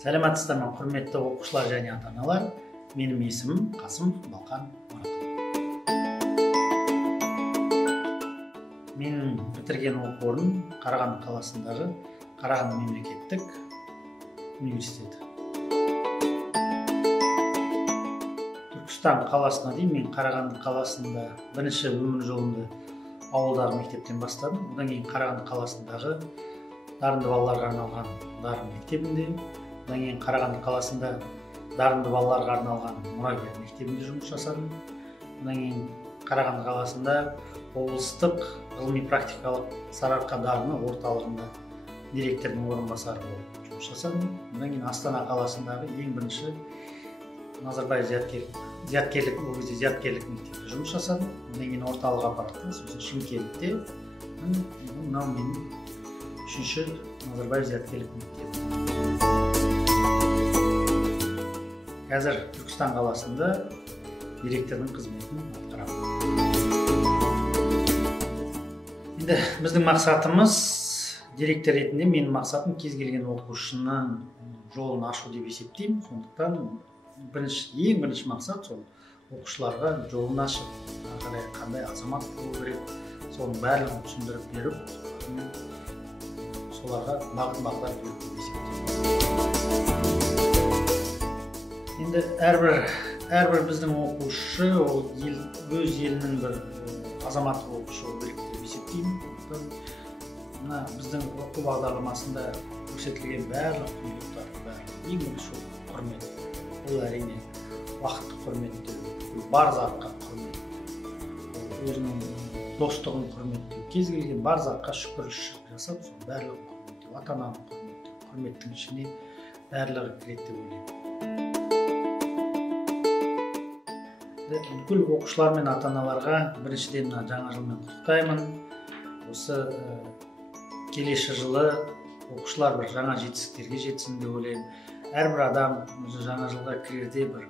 Сәлеметсіздер ме, құрметті оқушылар және ата-аналар. Менің есімім Қасым Балқан Маратұлы. Менің бітірген оқу орным Қарағанды қаласындағы Қарағанды мемлекеттік университеті. Түркістан қаласына дейін мен Қарағанды қаласында бірінші өмір жолымды ауылдағы мектептен бастадым. Одан кейін Қарағанды қаласындағы дарынды балаларға арналған дарын мектебінде, одан кейін Қарағанды қаласында дарынды балаларға арналған мұрагер мектебінде жұмыс жасадым. Одан кейін Қарағанды қаласында облыстық ғылыми практикалық сарыарқа дарыны орталығында директордың орынбасары болып жұмыс жасадым. Одан кейін Астана қаласындағы ең бірінші Назарбаев зияткерлік мектепте жұмыс жасадым. Одан кейін орталық аппаратта, сосын Шымкентте, мынау менің үшінші Назарбаев зияткерлік мектебі. Қазір Түркістан қаласында директордың қызметін атқарамын. Енді біздің мақсатымыз, директор ретінде менің мақсатым кез келген оқушының жолын ашу деп есептеймін. Сондықтан ең бірінші мақсат сол оқушыларға жолын ашып, қарай қандай азамат болу керек, соның барлығын түсіндіріп беріп, соларға бағыт-бағдар беру деп есептеймін. Енді әрбір біздің оқушы ол өз елінің бір азаматы болып шығу керек деп есептеймін. Мына біздің оқу бағдарламасында көрсетілген барлық құндылықтар, ең бірінші құрмет. Ол әрине уақытты құрметтеу, бар затқа құрметтеу, өзінің достығын құрметтеу, кез келген бар затқа шүкір жасап, сол барлығын құрметтеу, ата-ананы құрметтеу, құрметтің ішіне барлығы кіреді деп ойлаймын. Бүкіл оқушылар мен ата-аналарға біріншіден жаңа жылмен құттықтаймын. Осы келесі жылы оқушылар бір жаңа жетістіктерге жетсін деп ойлаймын. Әрбір адам өзі жаңа жылға кірерде бір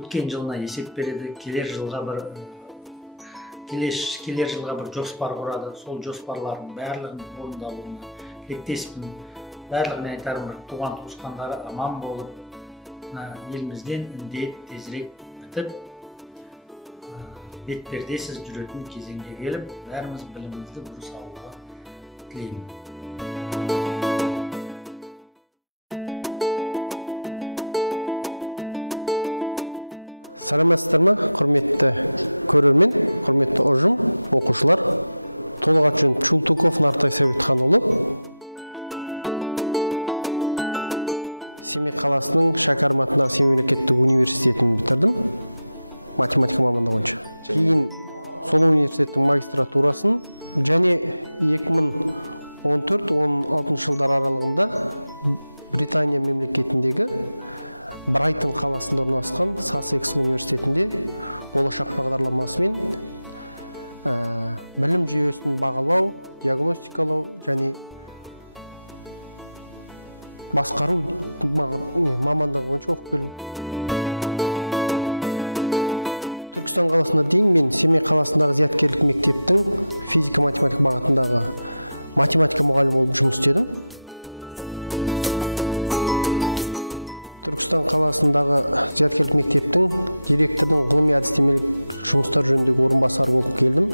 өткен жылына есеп береді, келер жылға бір жоспар құрады. Сол жоспарлардың барлығын орындалуына тілектеспін. Барлығына айтарым, бір туған туысқандары аман болып, елімізден індет тезірек бітіп, бетпердесіз жүретін кезеңге келіп, бәріміз білімімізді дұрыс алуға тілеймін. Сәлеметсіздер ме, құрметті көрермен, құрметті ұжым, оқушылар. Толық аты жөнім Чултуков Нартай Сәбитханұлы. Семей қаласының Шәкәрім атындағы Семей мемлекеттік университетін бітірдім, математика мамандығы бойынша. Кейін сол университеттің магистратурасын және 2014-16 жылдар аралығында Британия мемлекетіндегі Брайтон қаласында орналасқан Сассекс университетінде болашақ бағдарламасымен білім жүйесін бағалау, диагностикалау және басқару мамандығы бойынша оқып келдім. Түркістан қаласына дейін мен Семей қаласындағы зияткерлік мектептің физика-математика бағытындағы математика мұғалімі болып жұмыс істедім. Түркістан қаласындағы зияткерлік мектептің директордың ғылыми әдістемелік жұмыстар жөніндегі орынбасары болып келдім.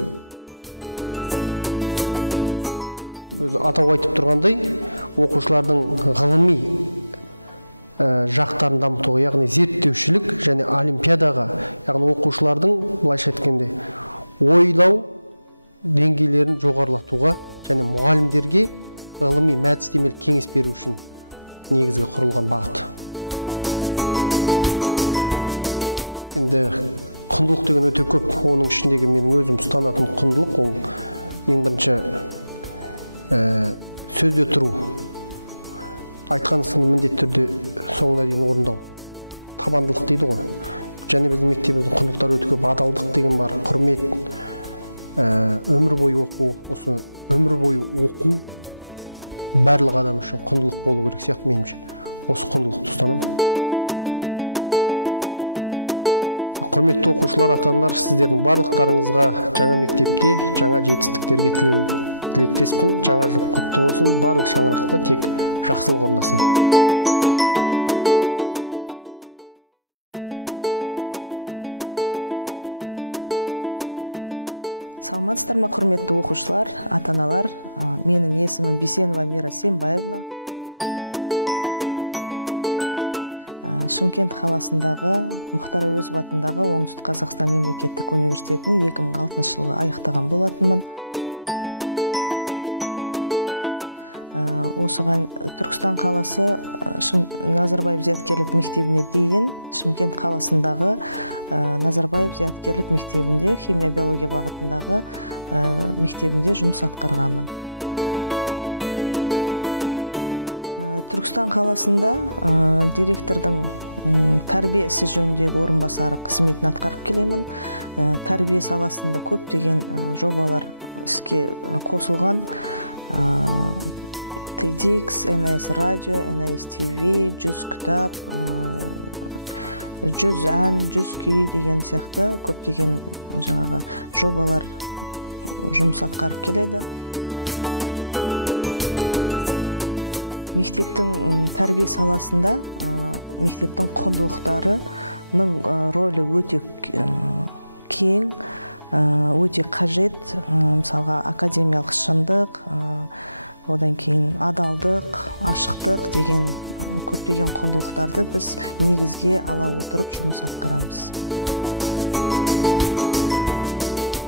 Өзі атауға айтып тұрғандай, оқушылардың ғылыми жақтарын дамытуға, яғни зерттеушілік және олимпиадаға, яғни оқушылардың, былайша айтқанда, ойлау деңгейлерін жоғарылатуға және мұғалімдерге ғылыми әдістемелік кеңес беру үшін негізгі құрылған бағыт. Енді құндылық деген өте көп, оның ішіндегі менің өзім ұстанатын құндылық, ол ең бірінші сөзде тұру, айтқан ісіңді міндетті түрде соңына дейін орындау, табандылық дейді ғой. Және біздің мектебіміздің құндылықтары өте көп, адалдық деген бар, құрмет, өмір бойы оқу, осы өмір бойы оқу барлық адам үшін құндылық болу керек сияқты меніңше. Осы құндылықты ұстанамын. Құрметті оқушылар, ата-аналар, сіздердің барлықтарыңызға жаңа мектепте жаңа жетістіктерге тілектеспін. Жаңа жыл құтты болсын, барлық шаңырақта тек жақсылық орнасын. Саламатсыздар ма, құрметті оқушылар, ата-аналар? Менің есімім Бисенова Мира Сембаевна. Шымкент қаласындағы Мұхтар Әуезов атындағы Оңтүстік Қазақстан мемлекеттік университетін 2006 жылы аяқтаған болатынмын. Осыған Түркістан қаласы Назарбаев зияткерлік мектебіне дейін Шымкент қаласындағы Назарбаев зияткерлік мектебінде, химия-биология бағытындағы мектебінде жұмыс атқарғанмын. Түркістан қаласында директордың тәрбие ісі жөніндегі орынбасары қызметін атқарып келемін. Тәрбие саласында көптеген жобалар іске қосылған. TEDx, NS радио, NS TV, 100 кітап, 100 ән, 100 күй деген сияқты көптеген жобалар жұмыс атқарып келеді. Мектептің тәрбие саласында мектептің құндылықтарының рөлі өте кең, өте қажет. Мысалға, академиялық шындық, одан кейін адалдық, ашықтық деген көптеген құндылықтарды біз негізге ала отырып жұмыс атқарамыз.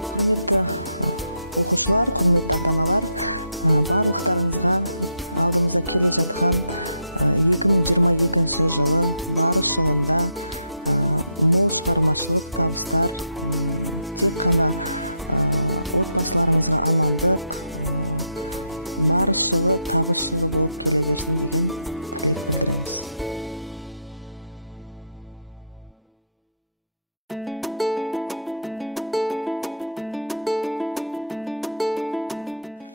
Құрметті оқушылар, құрметті ата-аналар, барлықтарыңызға алдымызда келе жатқан 2022 жылы барыс жылында мол шығармашылық табыстар, тек қана отбасыларыңызға амандық, барыс жылы, табыс жылы болып келе берсін деген тілек білдіреміз.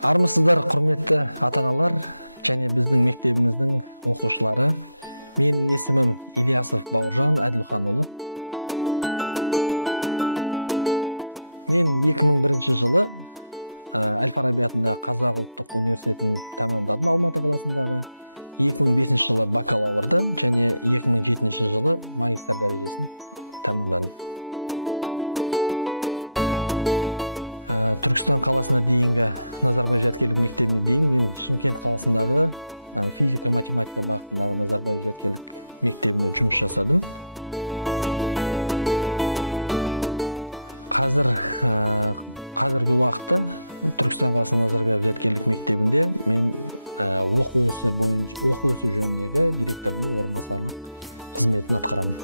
Армысыздар, құрметті ата-аналар және біздің мектебіміздің оқушылары. Менің есімім Ильясов Бауыржан Әділханұлы. Мен 2001 жылы Әл-Фараби атындағы Қазақ ұлттық университетін тәмамдадым Алматы қаласындағы. 2005 жылы бакалаврды және 2007 жылы магистр дәрежесін тәмамдадым. Түркістан қаласына дейінгі Назарбаев зияткерлік мектебіне дейін мен Шымкент қаласындағы физика-математика бағытындағы Назарбаев зияткерлік мектебіне жұмыс жасадым. Қазіргі уақытта Түркістан қаласының Назарбаев зияткерлік мектебінде мен оқу ісі жөніндегі директордың орынбасарлық қызметін атқарамын.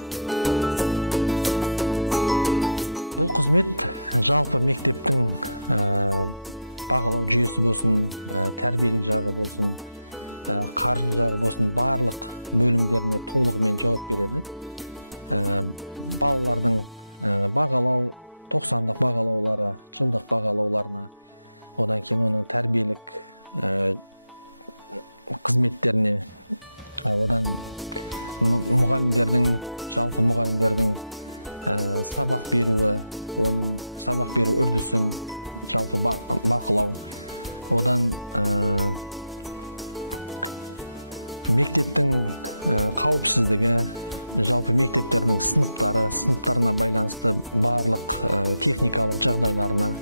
Бұл қызмет жалпы мектептің бағалау жүйесі болсын, тәрбиелік жағы болсын, қаржы жағы болсын, барлық бөлімдеріне толығымен жауап береді. Балалардың бағалау, 90-дық бағалаулары, жылдық бағалауларына, одан кейін оның тәрбиелік қызметтеріне, одан мұғалімдердің, жалпы мұғалімдердің сабақ беруі, оның сабақ беру үрдісін жалпы бақылау, одан мектептің қауіпсіздігі, жалпы мектептердің сыныптарына байланысты барлық техникалық жағдайларына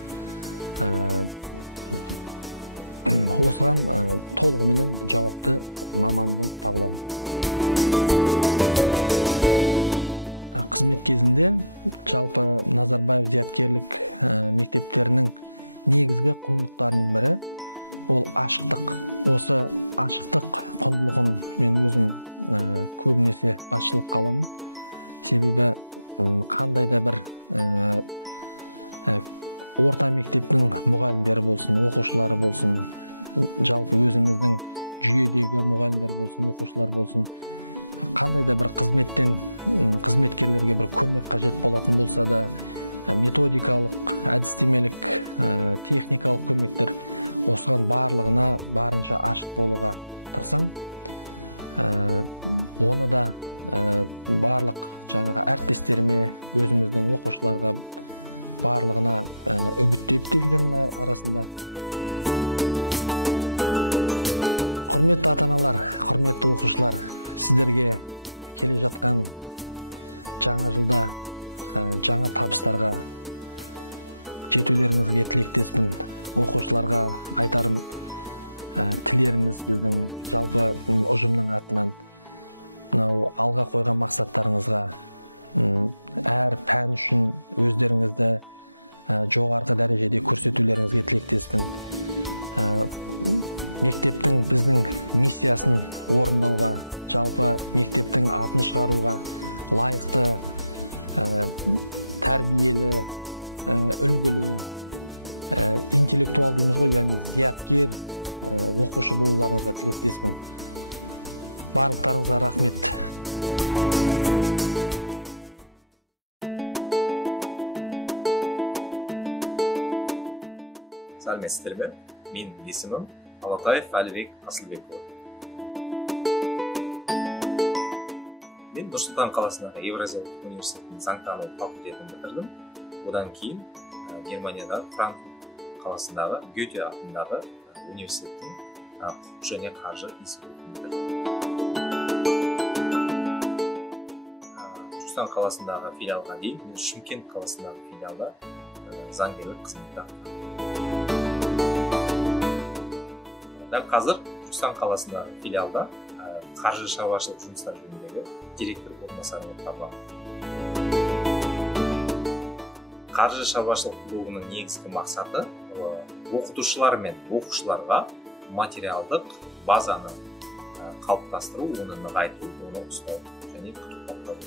осыған толығымен жауапты маман болып табыламын. Қызмет кезінде жалпы Назарбаев зияткерлік мектептерінің негізгі құндылықтарының бірі ол ашықтық. Осы ашықтық құндылығын мен өзім көбінесе басшылық қаламын. Себебі қандай да бір орта мектептің мұғалімдері болсын, оқушылары болсын, жалпы өзіміздің жүйедегі мұғалімдер болсын, оқушылар болсын, қандай да бір қызметкерлерге бір көмек қажет болатын болса да, методикалық, әдістемелік, техникалық көмектер, осыған барлығына барынша ашық болуға тырысамын. Оны да барлық әріптестеріме, өзіміздің оқушыларға барлығына үгіттеп жүремін арасында. Құрметті ата-аналар, құрметті оқушылар, сіздерге келе жатқан жаңа жылда жаңа табыстарға жетүүлеріңізге тілектеспін. Оқушыларға айтарым тілеріміз біздің жалпы ұжымның атынан мынау алға қойған мақсаттарыңызға әр пән үшін өздеріңізді жоғарғы дәрежеде көрсетулеріңізге тілектеспін. Мектептің біздің миссиясын орындауға, жалпы мектептің атын шығаруға лайықты, тәрбиелі, үлгілі, интеллектуал дейміз ғой, яғни зияткер оқушы болуларыңызға тілектеспін. Барлықтарыңызға рахмет. Сәлеметсіздер ме? Менің есімім Алатаев Әлібек Асылбекұлы. Мен Нұр-Сұлтан қаласындағы Евразия ұлттық университетінің заңтану факультетін бітірдім. Одан кейін Германиядағы Франкфурт қаласындағы Гете атындағы университеттің құқық және қаржы институтын бітірдім. Нұр-Сұлтан қаласындағы филиалға дейін мен Шымкент қаласындағы филиалда заңгерлік қызметті атқардым. Дәл қазір Түркістан қаласындағы филиалда қаржы шаруашылық жұмыстар жөніндегі директор орынбасары болып табыламын. Қаржы шаруашылық блогының негізгі мақсаты оқытушылар мен оқушыларға материалдық базаны қалыптастыру, оны нығайту, оны ұстау және күтіп-баптау.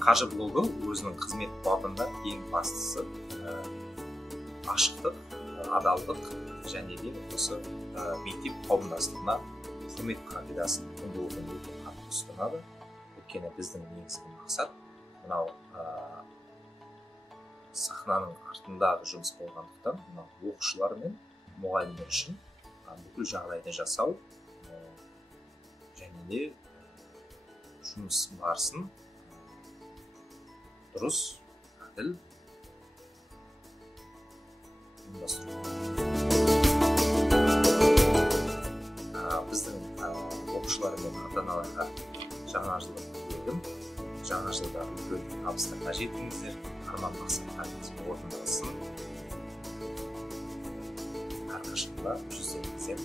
Қаржы блогы өзінің қызмет бабында ең бастысы ашықтық, адалдық және де осы мектеп қауымдастығына құрмет қағидасын құндылығын өте қатты ұстанады. Өйткені біздің негізгі мақсат мынау сахнаның артындағы жұмыс болғандықтан, оқушылар мен мұғалімдер үшін бүкіл жағдайды жасау және де жұмыс барысын дұрыс, әділ біздің оқушылар мен ата-аналарға жаңа жылдық тілегім, жаңа жылда үлкен табыстарға жетіңіздер, арман мақсаттарыңыз орындалсын. Әрқашанда жүздеріңізден